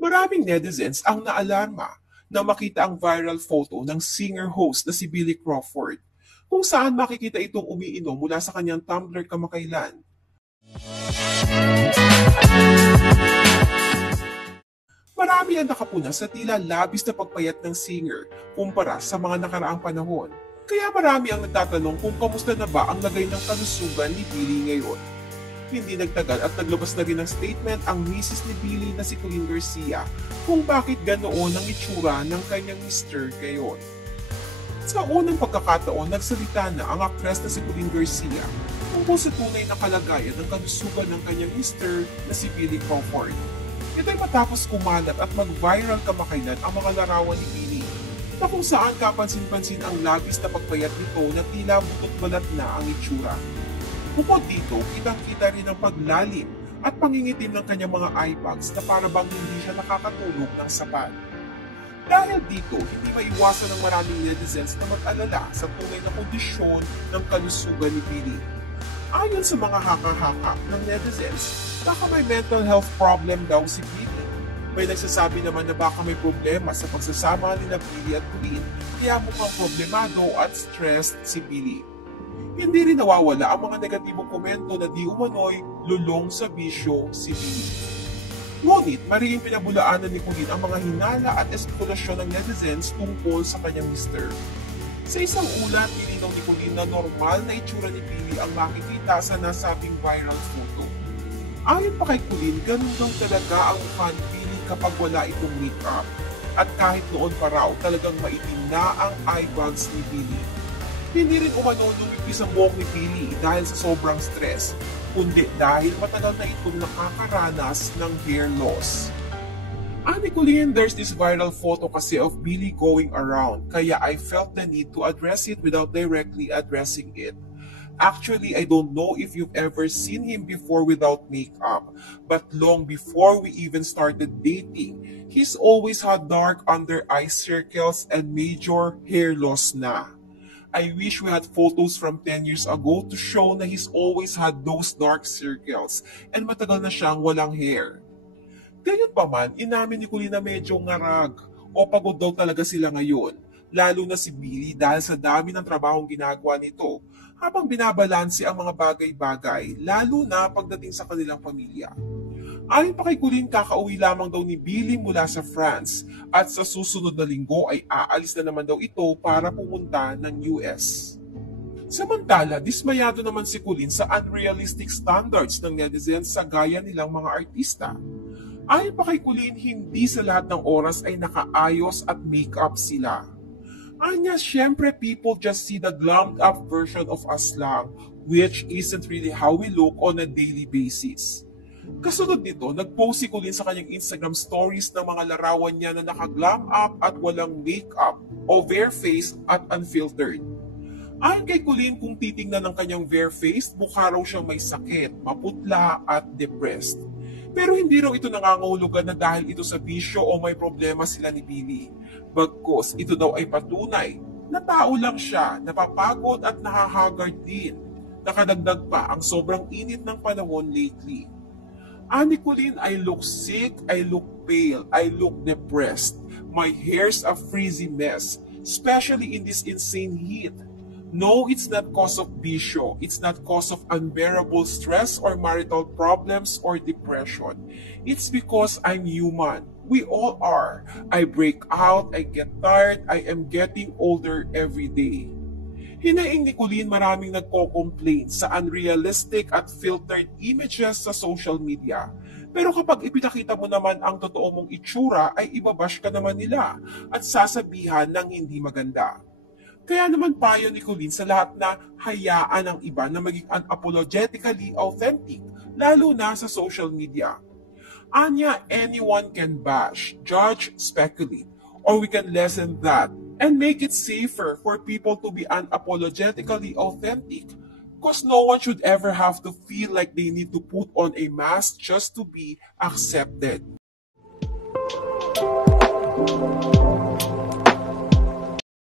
Maraming netizens ang naalarma na makita ang viral photo ng singer-host na si Billy Crawford, kung saan makikita itong umiinom mula sa kanyang tumbler kamakailan. Marami ang nakapuna sa tila labis na pagpayat ng singer kumpara sa mga nakaraang panahon. Kaya marami ang nagtatanong kung kamusta na ba ang lagay ng kalusugan ni Billy ngayon. Hindi nagtagal at naglabas na rin ng statement ang misis ni Billy na si Colleen Garcia kung bakit ganoon ang itsura ng kanyang mister ngayon. Sa unang pagkakataon, nagsalita na ang aktres na si Colleen Garcia tungkol sa tunay na kalagayan ng kalusugan ng kanyang mister na si Billy Crawford. Ito'y matapos kumalat at mag-viral kamakailan ang mga larawan ni Billy na kung saan kapansin-pansin ang labis na pagpayat nito na tila butot-balat na ang itsura. Bukod dito, kitang-kita rin ang paglalim at pangingitim ng kanyang mga eye bags na para bang hindi siya nakakatulog ng sapat. Dahil dito, hindi maiwasan ng maraming netizens na mag-alala sa tunay na kondisyon ng kalusugan ni Billy. Ayon sa mga haka-haka ng netizens, baka may mental health problem daw si Billy. May nagsasabi naman na baka may problema sa pagsasama nila Billy at Colleen, kaya mukhang problemado at stressed si Billy. Hindi rin nawawala ang mga negatibong komento na di umano'y lulong sa bisyo si Billy. Ngunit maring pinabulaanan ni Colleen ang mga hinala at espekulasyon ng netizens tungkol sa kanyang mister. Sa isang ulat, nilinaw ni Colleen na normal na itsura ni Billy ang makikita sa nasabing viral photo. Ayon pa kay Colleen, ganun daw talaga ang mukha ni Billy kapag wala itong make-up. At kahit noon pa raw, talagang maitim na ang eye bags ni Billy. Hindi rin umano lumipis ang buhok ni Billy dahil sa sobrang stress, kundi dahil matagal na itong nakakaranas ng hair loss. Ani Colleen, there's this viral photo kasi of Billy going around, kaya I felt the need to address it without directly addressing it. Actually, I don't know if you've ever seen him before without makeup, but long before we even started dating, he's always had dark under eye circles and major hair loss na. I wish we had photos from 10 years ago to show na he's always had those dark circles and matagal na siyang walang hair. Gayunpaman, inamin ni Colleen na medyo ngarag o pagod daw talaga sila ngayon, lalo na si Billy dahil sa dami ng trabahong ginagawa nito habang binabalanse ang mga bagay-bagay, lalo na pagdating sa kanilang pamilya. Ayon pa kay Colleen, kakauwi lamang daw ni Billy mula sa France at sa susunod na linggo ay aalis na naman daw ito para pumunta ng US. Samantala, dismayado naman si Colleen sa unrealistic standards ng netizens sa gaya nilang mga artista. Ayon pa kay Colleen, hindi sa lahat ng oras ay nakaayos at make-up sila. Anya, syempre people just see the glammed up version of us lang, which isn't really how we look on a daily basis. Kasunod nito, nag-post si Colleen sa kanyang Instagram stories ng mga larawan niya na naka-glam up at walang makeup o bare face at unfiltered. Ayon kay Colleen, kung titingnan ng kanyang bare face, mukha raw siyang may sakit, maputla at depressed. Pero hindi raw ito nangangahulugan na dahil ito sa bisyo o may problema sila ni Billy. Bagkus, ito daw ay patunay na tao lang siya, napapagod at nahahagard din. Nakadagdag pa ang sobrang init ng panahon lately. Ani Colleen, I look sick, I look pale, I look depressed. My hair's a frizzy mess, especially in this insane heat. No, it's not cause of bisyo. It's not cause of unbearable stress or marital problems or depression. It's because I'm human. We all are. I break out, I get tired, I am getting older every day. Hinaing ni Colleen, maraming nagko-complain sa unrealistic at filtered images sa social media. Pero kapag ipinakita mo naman ang totoo mong itsura ay ibabash ka naman nila at sasabihan ng hindi maganda. Kaya naman payo ni Colleen sa lahat na hayaan ang iba na maging unapologetically authentic, lalo na sa social media. Anya, anyone can bash, judge, speculate, or we can lessen that and make it safer for people to be unapologetically authentic, because no one should ever have to feel like they need to put on a mask just to be accepted.